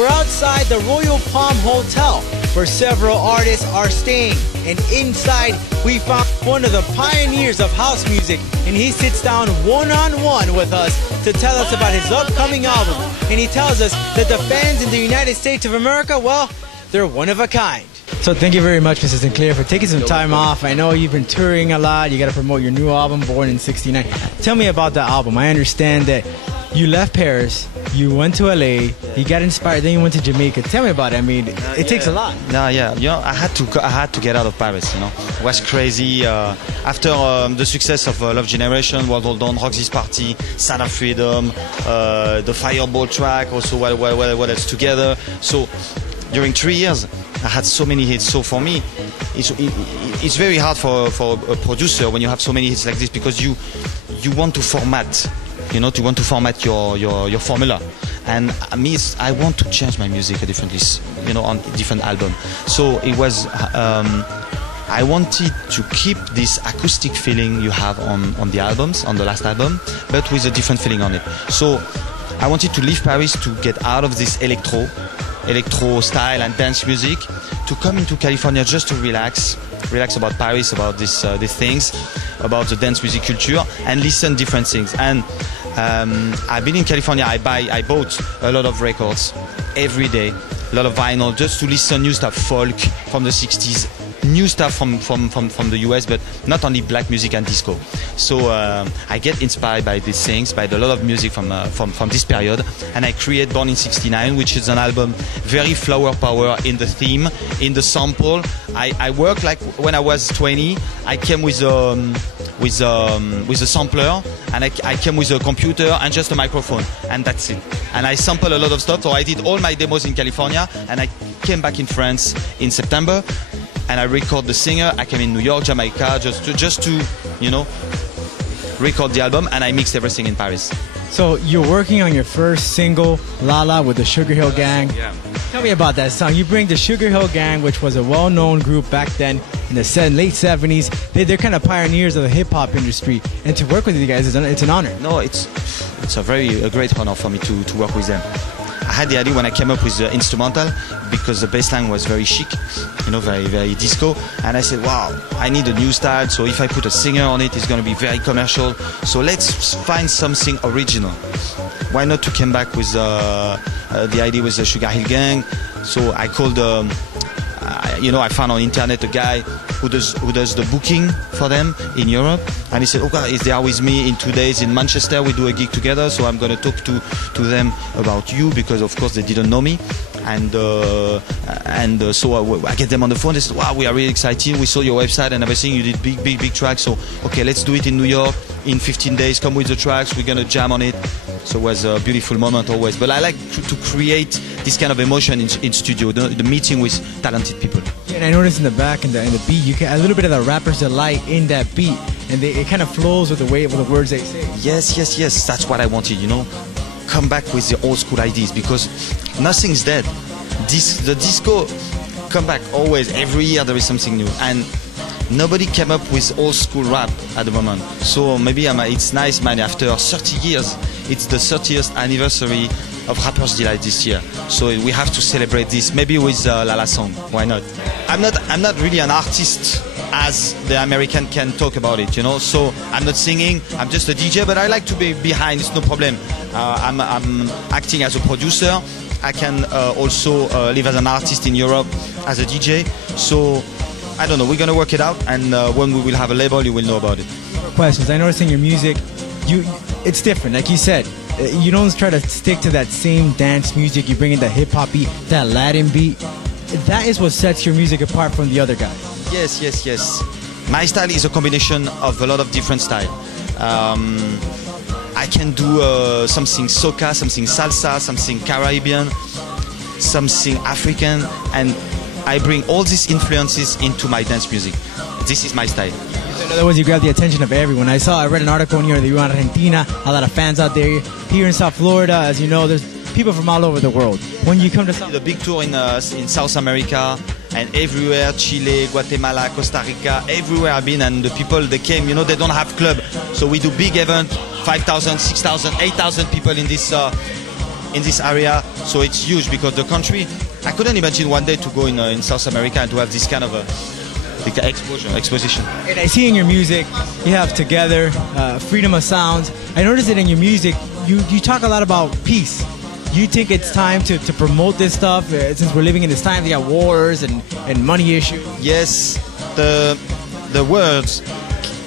We're outside the Royal Palm Hotel, where several artists are staying. And inside, we found one of the pioneers of house music, and he sits down one-on-one with us to tell us about his upcoming album. And he tells us that the fans in the United States of America, well, they're one of a kind. So thank you very much, Mr. Sinclar, for taking some time off. I know you've been touring a lot. You got to promote your new album, Born in '69. Tell me about the album. I understand that you left Paris, you went to LA, you got inspired, then you went to Jamaica. Tell me about it. I mean, it takes a lot. No, yeah, you know, I had to get out of Paris. You know, it was crazy. After the success of Love Generation, World Hold On, Rock This Party, Sound of Freedom, the Fireball track, also what else together. So during 3 years, I had so many hits. So for me, it's very hard for a producer when you have so many hits like this, because you want to format. You know, you want to format your formula, and me, I want to change my music differently, you know, on different album. So it was, I wanted to keep this acoustic feeling you have on the albums, on the last album, but with a different feeling on it. So I wanted to leave Paris to get out of this electro style and dance music, to come into California just to relax about Paris, about these things, about the dance music culture, and listen different things. And I've been in California. I bought a lot of records every day, a lot of vinyl, just to listen new stuff, folk from the 60s, new stuff from the US, but not only black music and disco. So I get inspired by these things, by a lot of music from this period, and I create Born in '69, which is an album very flower power in the theme, in the sample. I work like when I was 20. I came with a sampler, and I came with a computer and just a microphone, and that's it. And I sample a lot of stuff. So I did all my demos in California, and I came back in France in September, and I record the singer. I came in New York, Jamaica, just to you know, record the album, and I mixed everything in Paris. So you're working on your first single, Lala, with the Sugar Hill Gang. Yeah. Tell me about that song. You bring the Sugar Hill Gang, which was a well-known group back then in the late 70s. They're kind of pioneers of the hip-hop industry. And to work with you guys, it's an honor. No, it's a great honor for me to work with them. I had the idea when I came up with the instrumental, because the bass line was very chic, you know, very disco, and I said, wow, I need a new style, so if I put a singer on it, it's going to be very commercial, so let's find something original. Why not to come back with the idea with the Sugar Hill Gang? So I called, you know, I found on internet a guy who does the booking for them in Europe, and he said, okay, they are with me in 2 days in Manchester, we do a gig together, so I'm going to talk to them about you, because of course they didn't know me. And so I get them on the phone. They said, wow, we are really excited, we saw your website and everything, you did big tracks, so okay, let's do it in New York in 15 days, come with the tracks, we're gonna jam on it. So it was a beautiful moment always. But I like to create this kind of emotion in studio, the meeting with talented people. Yeah, and I noticed in the back, in the beat, you get a little bit of the rapper's delight in that beat, and it kind of flows with the way, with the words they say. Yes, that's what I wanted, you know. Come back with the old school ideas, because nothing's dead. The disco come back always. Every year there is something new, and nobody came up with old school rap at the moment. So maybe it's nice, man. After 30 years, it's the 30th anniversary of Rapper's Delight this year. So we have to celebrate this. Maybe with Lala song. Why not? I'm not really an artist, as the American can talk about it, you know. So I'm not singing, I'm just a DJ, but I like to be behind, it's no problem. I'm acting as a producer. I can also live as an artist in Europe as a DJ. So I don't know, we're gonna work it out, and when we will have a label, you will know about it. Questions. I noticed in your music, it's different, like you said. You don't try to stick to that same dance music. You bring in the hip-hop beat, that Latin beat. That is what sets your music apart from the other guys. Yes. My style is a combination of a lot of different styles. I can do something soca, something salsa, something Caribbean, something African, and I bring all these influences into my dance music. This is my style. In other words, you grab the attention of everyone. I read an article in here that you're in Argentina, a lot of fans out there. Here in South Florida, as you know, there's people from all over the world. When you come to the big tour in South America, and everywhere, Chile, Guatemala, Costa Rica, everywhere I've been, and the people, they came, you know, they don't have club. So we do big event, 5,000, 6,000, 8,000 people in this in this area, so it's huge because the country. I couldn't imagine one day to go in South America and to have this kind of exposition. And I see in your music, you have Together, Freedom of Sounds. I noticed that in your music, you talk a lot about peace. You think it's time to promote this stuff since we're living in this time, they got wars and money issues? Yes, the words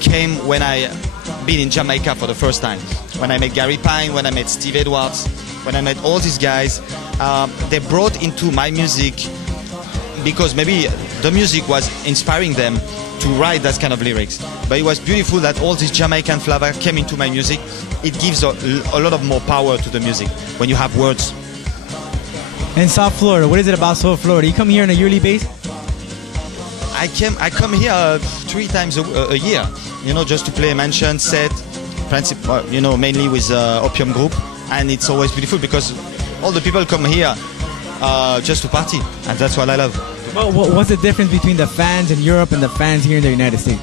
came when I been in Jamaica for the first time. When I met Gary Pine, when I met Steve Edwards, when I met all these guys, they brought into my music because maybe the music was inspiring them to write that kind of lyrics. But it was beautiful that all this Jamaican flavor came into my music. It gives a lot of more power to the music when you have words. And South Florida, what is it about South Florida? You come here on a yearly basis? I come here 3 times a year, you know, just to play a mansion set, you know, mainly with Opium Group, and it's always beautiful because all the people come here just to party, and that's what I love. Well, what's the difference between the fans in Europe and the fans here in the United States?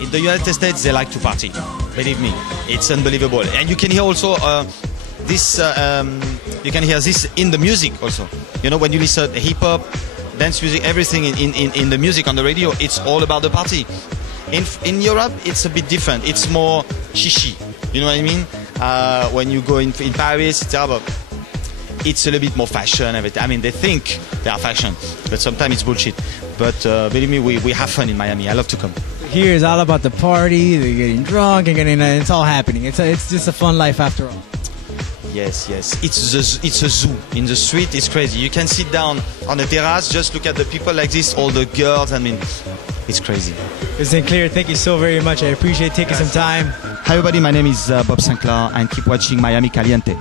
In the United States, they like to party. Believe me, it's unbelievable, and you can hear also this. You can hear this in the music also. You know, when you listen to hip hop, dance music, everything in the music on the radio, it's all about the party. In Europe, it's a bit different. It's more chichi. You know what I mean? When you go in Paris, it's a little bit more fashion. Everything. I mean, they think they are fashion, but sometimes it's bullshit. But believe me, we have fun in Miami. I love to come. Here is all about the party, they're getting drunk, and it's all happening. It's just a fun life after all. Yes. It's a zoo. In the street, it's crazy. You can sit down on the terrace, just look at the people like this, all the girls. I mean, it's crazy. Sinclar, thank you so very much. I appreciate taking some time. Hi everybody, my name is Bob Sinclar, and keep watching Miami Caliente.